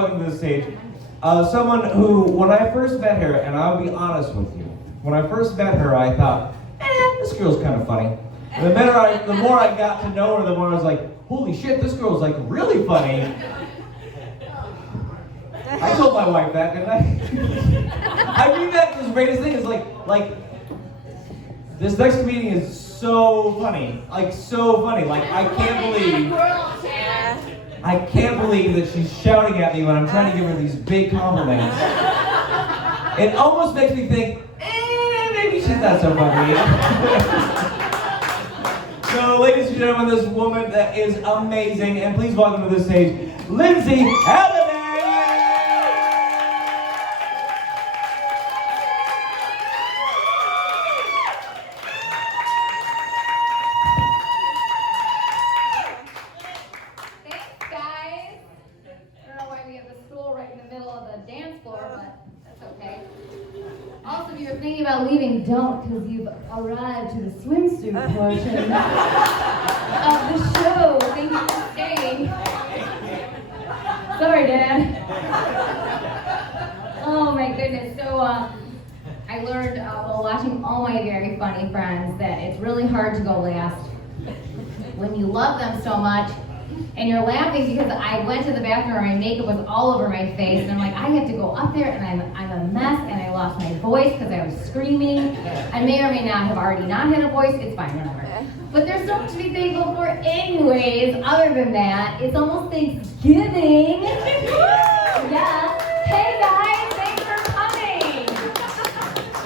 welcome to the stage someone who, when I first met her, and I'll be honest with you, when I first met her, I thought, this girl's kind of funny. And the more I got to know her, the more I was like, holy shit, this girl's like really funny. I told my wife that, didn't I? I think that's the greatest thing is like, this next comedian is so funny, so funny. Like, I can't believe that she's shouting at me when I'm trying to give her these big compliments. It almost makes me think, maybe she's not so funny. So, ladies and gentlemen, this woman that is amazing, and please welcome to the stage, Lindsey Adydan! Also, if you're thinking about leaving, don't, because you've arrived to the swimsuit portion of the show. Thank you for staying. Sorry, Dad. Oh my goodness. So, I learned while watching all my very funny friends that it's really hard to go last when you love them so much. And you're laughing because I went to the bathroom and my makeup was all over my face, and I'm like, I have to go up there, and I'm a mess, and I lost my voice because I was screaming. I may or may not have already not had a voice. It's fine, whatever. But there's so much to be thankful for anyways. Other than that, it's almost Thanksgiving. Yeah. Hey guys, thanks for coming.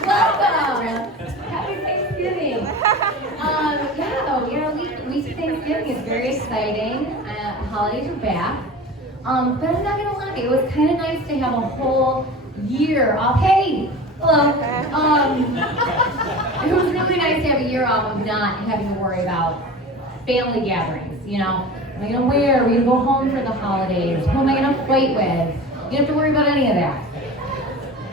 Welcome. Happy Thanksgiving. Week of Thanksgiving is very exciting. Holidays are back. But I'm not gonna lie, it was kind of nice to have a whole year off. Hey, hello. It was really nice to have a year off of not having to worry about family gatherings. You know, am I gonna wear? Are we gonna go home for the holidays? Who am I gonna fight with? You don't have to worry about any of that.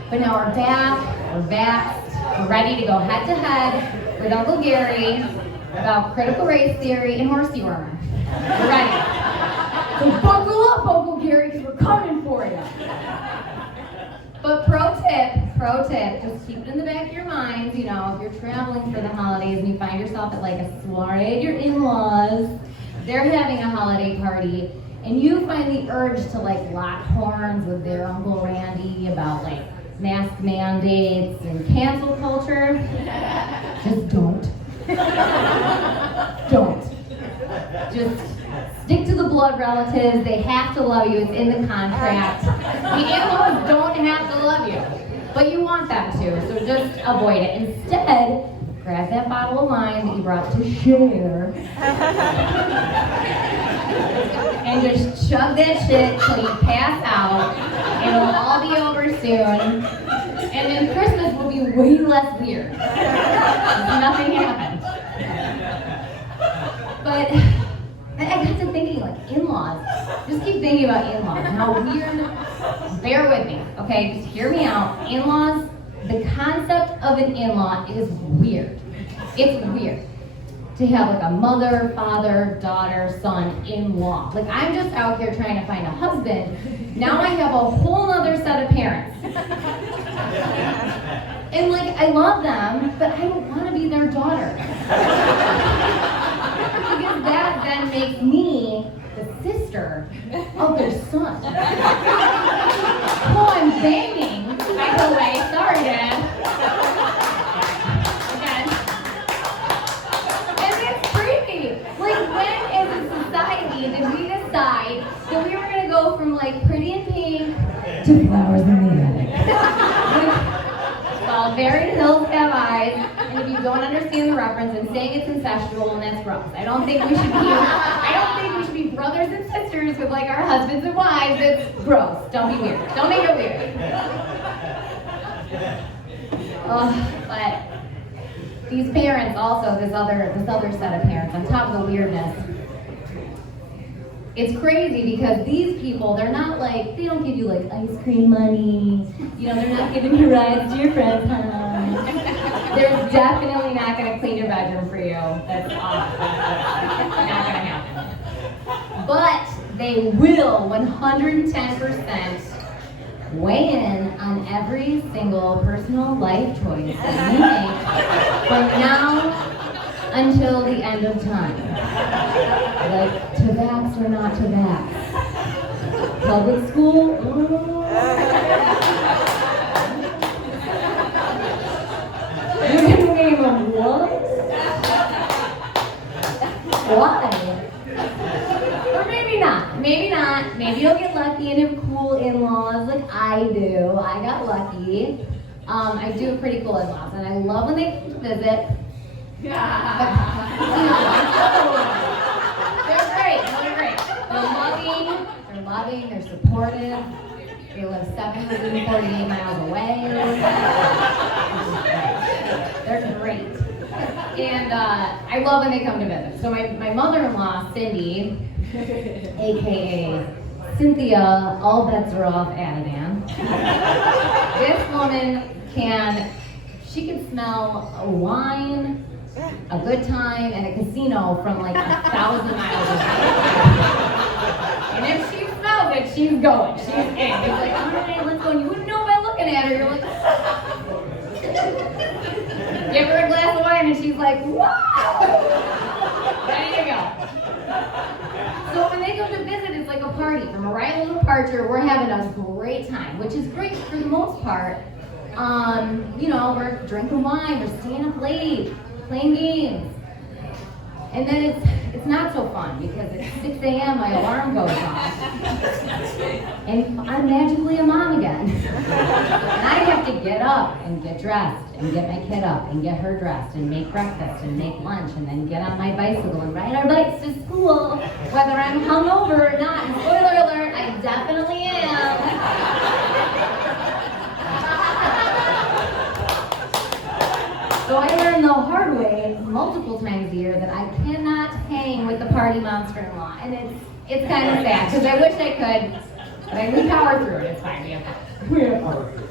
But now we're back. We're vaxxed. We're ready to go head to head with Uncle Gary about critical race theory and horsey worm. We're ready. So buckle up, Uncle Gary, because we're coming for you. But pro tip, just keep it in the back of your minds, you know, if you're traveling for the holidays and you find yourself at like a soiree at your in-laws, they're having a holiday party, and you find the urge to like lock horns with their Uncle Randy about like mask mandates and cancel culture, just don't. Don't. Just stick to the blood relatives. They have to love you. It's in the contract. The in-laws don't have to love you, but you want them to, so just avoid it. Instead, grab that bottle of wine that you brought to share and just chug that shit till you pass out. It'll all be over soon. And then Christmas will be way less weird. Nothing happened. But I got to thinking, like, in-laws. Just keep thinking about in-laws. How weird. Bear with me, okay? Just hear me out. In-laws, the concept of an in-law is weird. It's weird to have like a mother, father, daughter, son, in-law. Like, I'm just out here trying to find a husband. Now I have a whole other set of parents. And like, I love them, but I don't want to be their daughter. Because that then makes me the sister of their son. Oh, I'm banging. By the way, sorry, Dad. Again. And it's creepy. Like, when as a society did we decide that we were going to go from like Pretty in Pink to Flowers in the Attic? Well, Buried Hills Have Eyes, and if you don't understand the reference, I'm saying it's incestual, and that's gross. I don't think we should be brothers and sisters with like our husbands and wives. It's gross. Don't be weird. Don't make it weird. But these parents also, this other set of parents, on top of the weirdness, it's crazy because these people, they're not like, they don't give you like ice cream money, you know, they're not giving you rides to your friend's house. They're definitely not going to clean your bedroom for you. That's awful. Not going to happen. But they will 110% weigh in on every single personal life choice that you make from now until the end of time. Like, to vax or not to vax. Public school? You're gonna name them what? Why? Or maybe not. Maybe not. Maybe you'll get lucky and have cool in-laws like I do. I got lucky. I do have pretty cool in-laws, and I love when they come to visit. They're great. They're great. They're loving, they're supportive. They live 748 miles away. They're great. And I love when they come to visit. So my mother-in-law, Cindy, aka Cynthia, all bets are off Adydan. This woman she can smell a wine, a good time, and a casino from like 1,000 miles away. And if she smells it, she's going. She's in. It's like, all right, let's go. And you wouldn't know by looking at her. You're like, give her a glass of wine, and she's like, wow! Ready to go. So when they go to visit, it's like a party. From arrival to departure, we're having a great time, which is great for the most part. We're drinking wine, we're staying up late, playing games. And then it's not so fun because at 6 a.m. my alarm goes off. And I'm magically a mom again. And I have to get up and get dressed and get my kid up and get her dressed and make breakfast and make lunch and then get on my bicycle and ride our bikes to school, whether I'm hungover or not. And spoiler alert, I definitely am. So I learned the hard way multiple times a year that I cannot hang with the party monster-in-law. And it's kind of sad, because I wish I could, but we power through it. It's fine, we have power through it.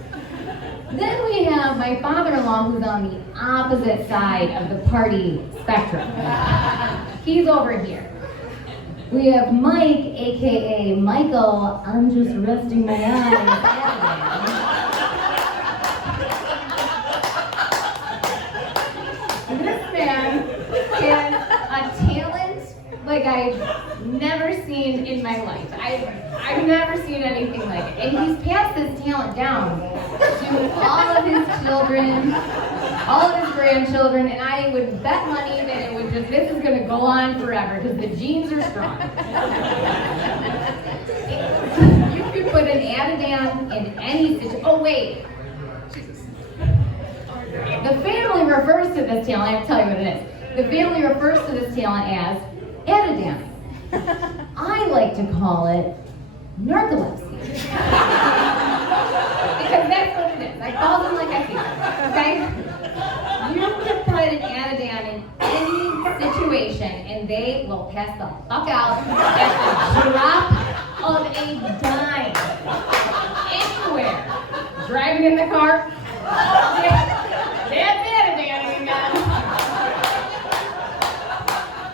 Then we have my father-in-law, who's on the opposite side of the party spectrum. He's over here. We have Mike, aka Michael, I'm just resting my eyes. This man has a talent like I've never seen in my life. I've never seen anything like it. And he's passed this talent down to all of his children, all of his grandchildren, and I would bet money that this is going to go on forever because the genes are strong. You could put an Adydan in any situation. Oh, wait. The family refers to this talent, I have to tell you what it is. The family refers to this talent as Adydan. I like to call it narcolepsy. Because that's what it is. I call them like I feel them, okay? You can put an Adydan in any situation and they will pass the fuck out at the drop of a dime. Anywhere. Driving in the car. That's Adydan again.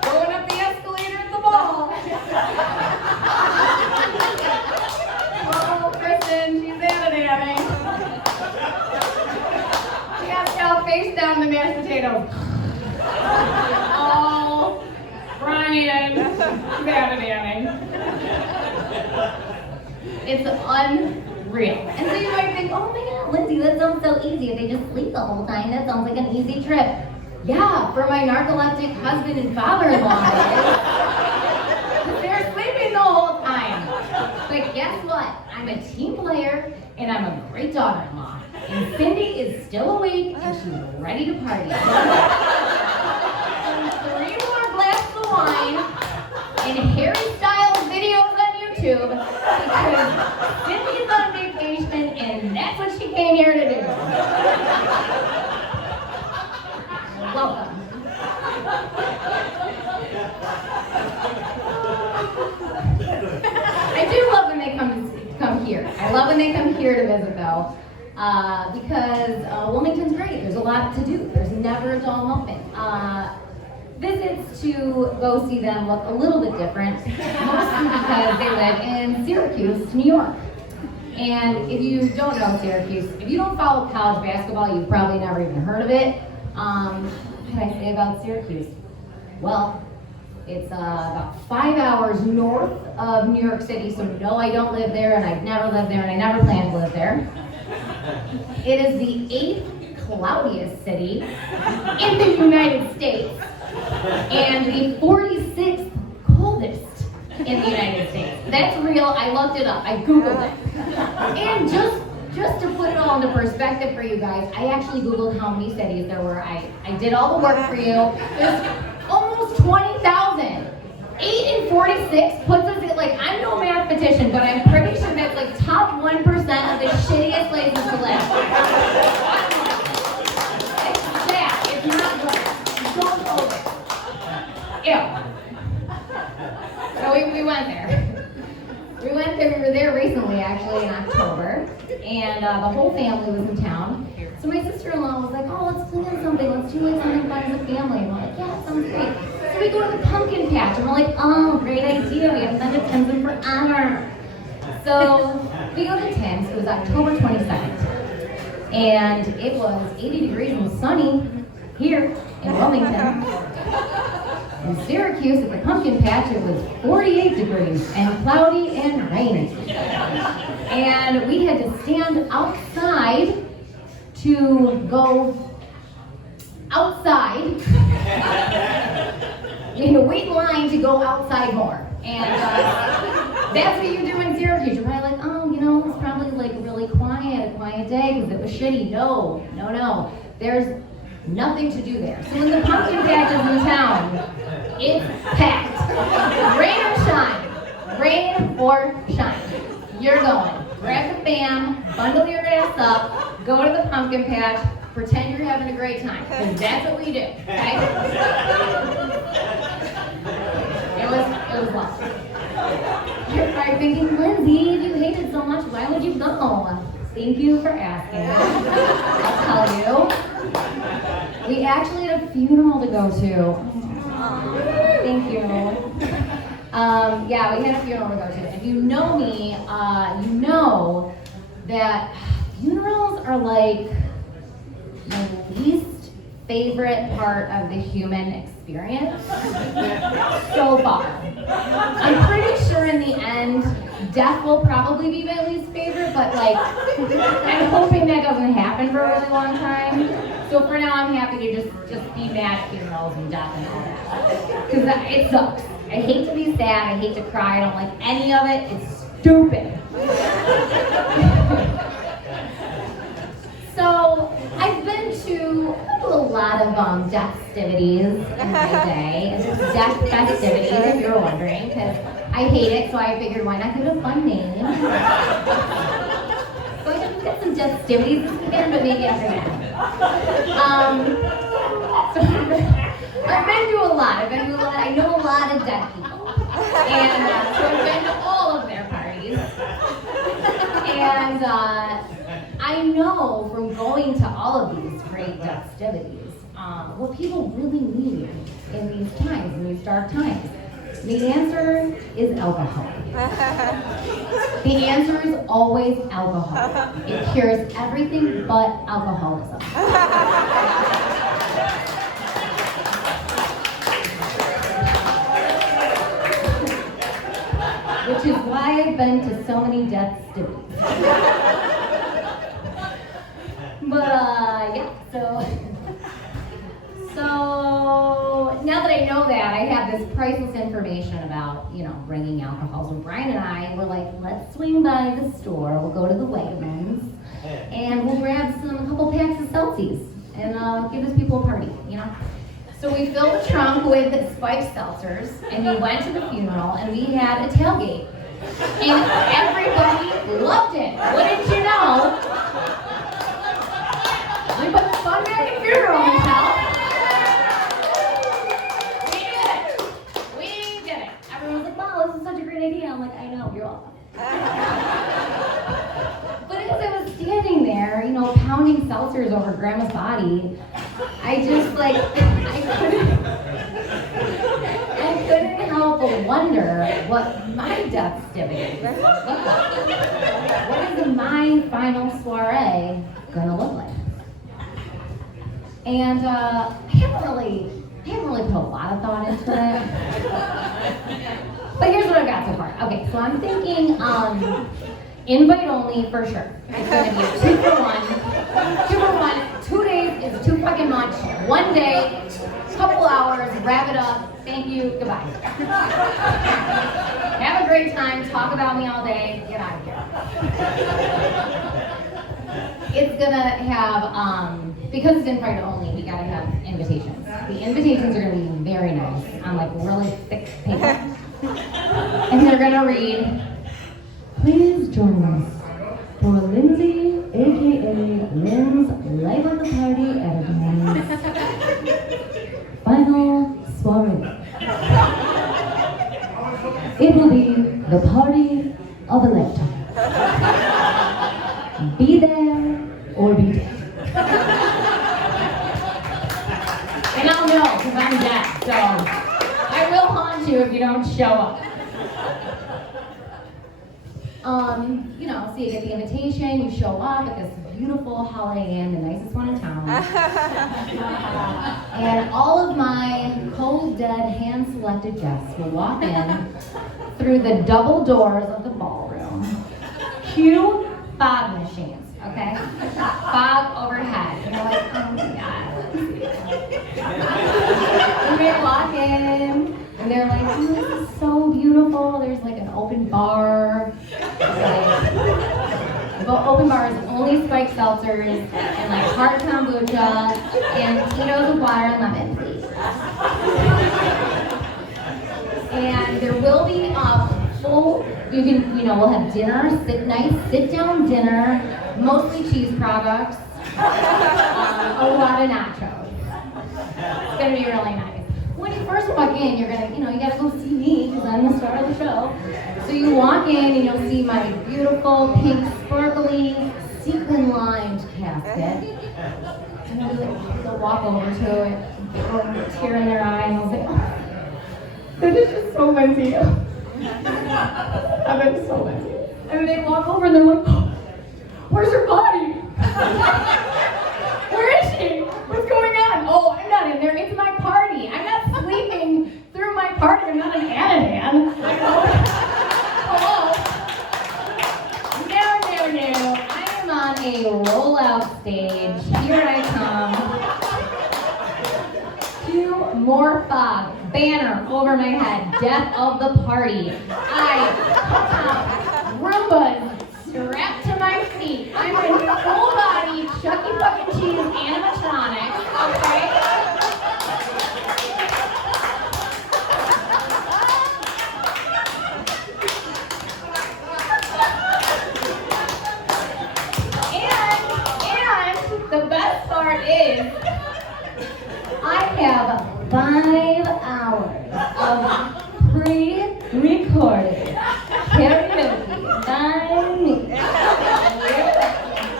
Going up the escalator at the mall. Oh, Kristen, she's Adydan. She has to face down the mashed potatoes. Oh, Brian, she's Adydan. It's unreal. And so you might think, oh my God, Lindsay, that sounds so easy. If they just sleep the whole time, that sounds like an easy trip. Yeah, for my narcoleptic husband and father-in-law, they're sleeping the whole time. But guess what? I'm a team player, and I'm a great daughter-in-law. And Cindy is still awake, and she's ready to party. 3 more glasses of wine, and Harry Styles videos on YouTube, because Cindy's on vacation, and that's what she came here to do. Welcome. I do love when they come here. I love when they come here to visit, though, because Wilmington's great. There's a lot to do. There's never a dull moment. visits to go see them look a little bit different, mostly because they live in Syracuse, New York. And if you don't know Syracuse, if you don't follow college basketball, you've probably never even heard of it. What can I say about Syracuse? Well, it's about 5 hours north of New York City, so no, I don't live there, and I've never lived there, and I never plan to live there. It is the 8th cloudiest city in the United States, and the 46th coldest in the United States. That's real, I looked it up, I Googled it. And just to put it all into perspective for you guys, I actually Googled how many cities there were. I did all the work for you. There's almost 20,000. 8 and 46 puts us at, like, I'm no mathematician, but I'm pretty sure that's like top 1% of the shittiest places to live. It's bad, it's not good. Don't go there. Ew. So we went there. We were there recently, actually, in October, and the whole family was in town. So my sister-in-law was like, oh, let's plan something. Let's do like something fun as a family. And we're like, yeah, that sounds great. So we go to the pumpkin patch, and we're like, oh, great idea. We have done a Tim's for honor. So we go to Tim's. It was October 22nd, and it was 80 degrees and sunny here in Wilmington. In Syracuse, at the pumpkin patch, it was 48 degrees and cloudy and rainy. And we had to stand outside to go outside. We had to wait in line to go outside more. And that's what you do in Syracuse. You're probably like, oh, you know, it's probably like really quiet, a quiet day because it was shitty. No. There's nothing to do there. So when the pumpkin patch is in town, it's packed. Rain or shine. You're going. Grab the fam, bundle your ass up, go to the pumpkin patch, pretend you're having a great time. Because that's what we do, okay? It was lovely. You're probably thinking, Lindsay, if you hate it so much, why would you go? Thank you for asking. I'll tell you. We actually had a funeral to go to. Thank you. Yeah, we had a funeral to go to. If you know me, you know that funerals are like my least favorite part of the human experience so far. I'm pretty sure in the end, death will probably be my least favorite, but like, I'm hoping that doesn't happen for a really long time. So for now, I'm happy to just be mad at funerals and death and all that. Because it sucks. I hate to be sad, I hate to cry, I don't like any of it, it's stupid. So, I've been to a lot of death festivities in my day. It's just death festivities, if you're wondering, because I hate it, so I figured why not give it a fun name. So I didn't get some death festivities this weekend, but maybe after that. I've been to a lot. I know a lot of dead people. And so I've been to all of their parties. And I know from going to all of these great death festivities, what people really need in these times, in these dark times. The answer is alcohol. The answer is always alcohol. It cures everything but alcoholism. Which is why I've been to so many death festivities. But yeah, so now that I know that, I have this priceless information about, bringing alcohol. So Brian and I were like, let's swing by the store, we'll go to the Wegmans, and we'll grab a couple packs of Celsius, and give these people a party, So we filled the trunk with spiked seltzers, and we went to the funeral, and we had a tailgate. And everybody loved it. Wouldn't you know? We put the fun back in funeral home. We did it. Everyone was like, wow, this is such a great idea. I'm like, I know, you're welcome. But as I was standing there, pounding seltzers over Grandma's body, I just I will wonder what my death certificate look like. What is my final soiree gonna look like? And I haven't really put a lot of thought into it. But here's what I've got so far. Okay, so I'm thinking invite only for sure. It's gonna be a 2-for-1. 2-for-1, 2 days is too fucking much. 1 day, couple hours, wrap it up. Thank you, goodbye. Have a great time, talk about me all day, get out of here. It's gonna have, because it's invite only, we gotta have invitations. The invitations are gonna be very nice, on like really thick paper. And they're gonna read, please join us for Lindsey, aka Lynn's Life of the Party Adydan's final soiree. It will be the party of a lifetime. Be there or be dead. And I'll know, because I'm dead, so I will haunt you if you don't show up. So you get the invitation, you show up at this beautiful Holiday Inn, the nicest one in town. And all of my cold, dead, hand-selected guests will walk in through the double doors of the ballroom. Cue fog machines, okay? Fog overhead. And you're like, oh my God. And they walk in, and they're like, oh, this is so beautiful. There's like an open bar. The open bar is only spiked seltzers and like hard kombucha and Tito's with water and lemon, please. And there will be we'll have dinner, sit-down dinner, mostly cheese products, a lot of nachos. It's gonna be really nice. When you first walk in, you're gonna, you gotta go see me because I'm the star of the show. So you walk in and you'll see my beautiful, pink, sparkling, sequin-lined casket. And they'll walk over to it, throw a tear in their eye, and they'll say, oh, this is just so Lindsey. I've been so Lindsey. And they walk over and they're like, oh, where's her body? Where is she? What's going on? Oh, I'm not in there. It's my party. I'm not sleeping through my party. I'm not an Adydan. Hello? No. I am on a rollout stage. Here I come. 2 more fog. Banner over my head. Death of the party. Roombas strapped to my feet. I'm a full body Chucky fucking Cheese animatronic. Okay? And the best part is I have 5 hours of pre-recorded karaoke by me.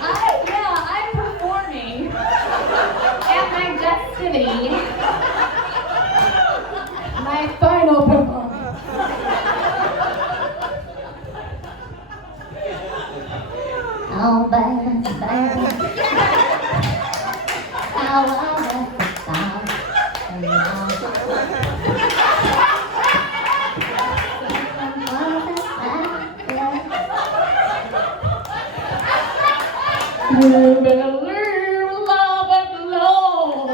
I'm performing at my festivity, my final performance. Oh, baby. You better leave love alone.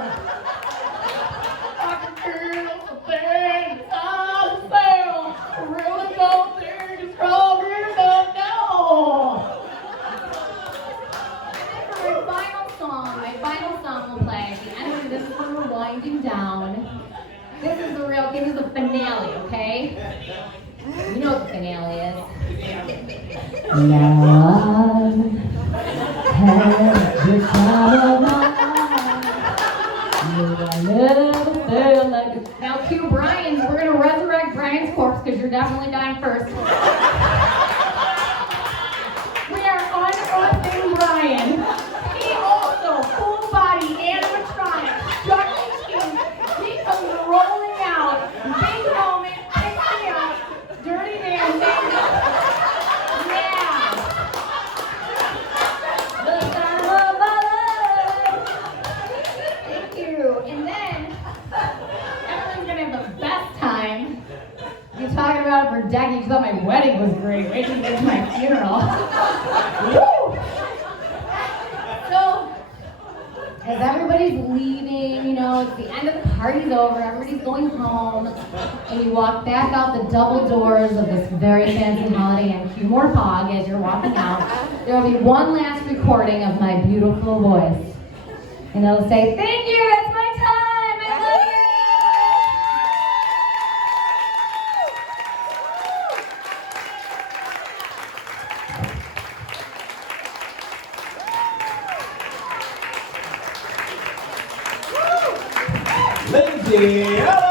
Fucking girls, the things on sale. Really don't think it's stronger than no. And then my final song will play at the end of this is when we're winding down. This is the real, this is the finale, okay? You know what the finale is. Now cue Brian, we're gonna resurrect Brian's corpse because you're definitely dying first. We are unearthing Brian. He also, full body animatronic, Chuck E. Cheese. He comes rolling out. Big moment, 6 p.m. night was great. Wait till you get to my funeral. Woo! So, as everybody's leaving, you know, it's the end of the party's over, everybody's going home, and you walk back out the double doors of this very fancy Holiday Inn Cumore Fog as you're walking out, there will be one last recording of my beautiful voice. And it'll say, "Thank you, it's my time, I love you." Lindsey Adydan.